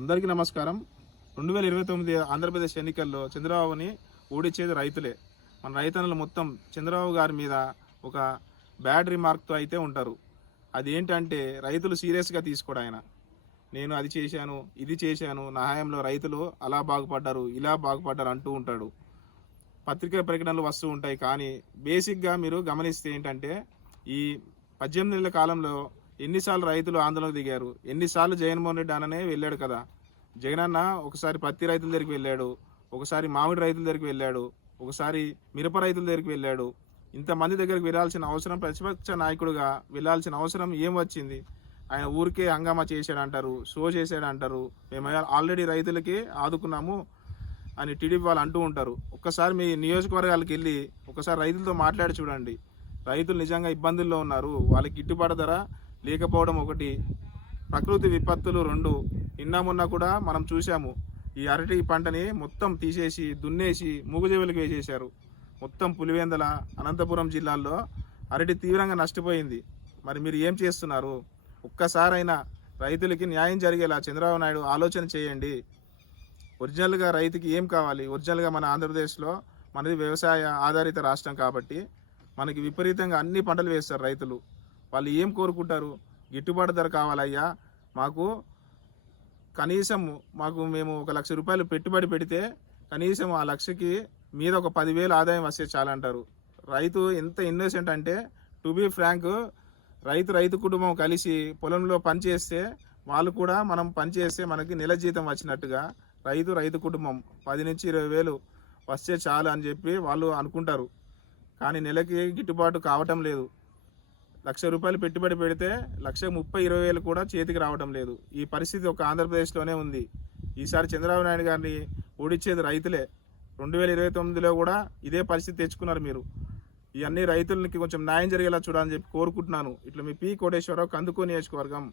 అందరికీ నమస్కారం. 2029 ఆంధ్రప్రదేశ్ ఎన్నికల్లో చంద్రబాబుని ఓడించేది రైతులే. మన రైతన్నలు మొత్తం చంద్రబాబు గారి మీద ఒక బ్యాడ్ రిమార్క్తో అయితే ఉంటారు. అది ఏంటంటే రైతులు సీరియస్గా తీసుకోడు ఆయన. నేను అది చేశాను, ఇది చేశాను, నా హయాంలో రైతులు అలా బాగుపడ్డారు, ఇలా బాగుపడ్డారు అంటూ ఉంటాడు. పత్రికా ప్రకటనలు వస్తూ ఉంటాయి. కానీ బేసిక్గా మీరు గమనిస్తే ఏంటంటే ఈ 18 నెలల కాలంలో ఎన్నిసార్లు రైతులు ఆందోళనకు దిగారు, ఎన్నిసార్లు జగన్మోహన్ రెడ్డి అన్ననే వెళ్ళాడు కదా. జగనన్న ఒకసారి పత్తి రైతుల దగ్గరికి వెళ్ళాడు, ఒకసారి మామిడి రైతుల దగ్గరికి వెళ్ళాడు, ఒకసారి మిరప రైతుల దగ్గరికి వెళ్ళాడు. ఇంతమంది దగ్గరికి వెళ్ళాల్సిన అవసరం, ప్రతిపక్ష నాయకుడిగా వెళ్ళాల్సిన అవసరం ఏం వచ్చింది? ఆయన ఊరికే హంగామా చేశాడంటారు, షో చేశాడంటారు, మేము ఆల్రెడీ రైతులకి ఆదుకున్నాము అని టీడీపీ వాళ్ళు అంటూ ఉంటారు. ఒక్కసారి మీ నియోజకవర్గాలకు వెళ్ళి ఒకసారి రైతులతో మాట్లాడి చూడండి. రైతులు నిజంగా ఇబ్బందుల్లో ఉన్నారు. వాళ్ళకి గిట్టుబాటు ధర లేకపోవడం ఒకటి, ప్రకృతి విపత్తులు రెండు. నిన్న మొన్న కూడా మనం చూసాము. ఈ అరటి పంటని మొత్తం తీసేసి దున్నేసి మూగుజీవులకు వేసేశారు. మొత్తం పులివెందల, అనంతపురం జిల్లాల్లో అరటి తీవ్రంగా నష్టపోయింది. మరి మీరు ఏం చేస్తున్నారు? ఒక్కసారైనా రైతులకి న్యాయం జరిగేలా చంద్రబాబు నాయుడు ఆలోచన చేయండి. ఒరిజినల్గా రైతుకి ఏం కావాలి? ఒరిజినల్గా మన ఆంధ్రప్రదేశ్లో మనది వ్యవసాయ ఆధారిత రాష్ట్రం కాబట్టి మనకి విపరీతంగా అన్ని పంటలు వేస్తారు రైతులు. వాళ్ళు ఏం కోరుకుంటారు? గిట్టుబాటు ధర కావాలయ్యా, మాకు కనీసం మేము 1 లక్ష రూపాయలు పెట్టుబడి పెడితే కనీసం ఆ లక్షకి మీద ఒక 10,000 ఆదాయం వస్తే చాలంటారు. రైతు ఎంత ఇన్నోసెంట్ అంటే, టు బీ ఫ్రాంక్, రైతు కుటుంబం కలిసి పొలంలో పనిచేస్తే వాళ్ళు కూడా మనం పనిచేస్తే మనకి నెల జీతం వచ్చినట్టుగా రైతు కుటుంబం 10 నుంచి 20,000 వస్తే చాలు అని చెప్పి వాళ్ళు అనుకుంటారు. కానీ నెలకి గిట్టుబాటు కావటం లేదు. 1,00,000 రూపాయలు పెట్టుబడి పెడితే 1,30,20,000 కూడా చేతికి రావటం లేదు. ఈ పరిస్థితి ఒక ఆంధ్రప్రదేశ్లోనే ఉంది. ఈసారి చంద్రబాబు నాయుడు గారిని ఓడించేది రైతులే. 2029లో కూడా ఇదే పరిస్థితి తెచ్చుకున్నారు మీరు. ఇవన్నీ రైతులకి కొంచెం న్యాయం జరిగేలా చూడాలని చెప్పి కోరుకుంటున్నాను. ఇట్లా మీ పి కోటేశ్వరరావు, కందుకూరు నియోజకవర్గం.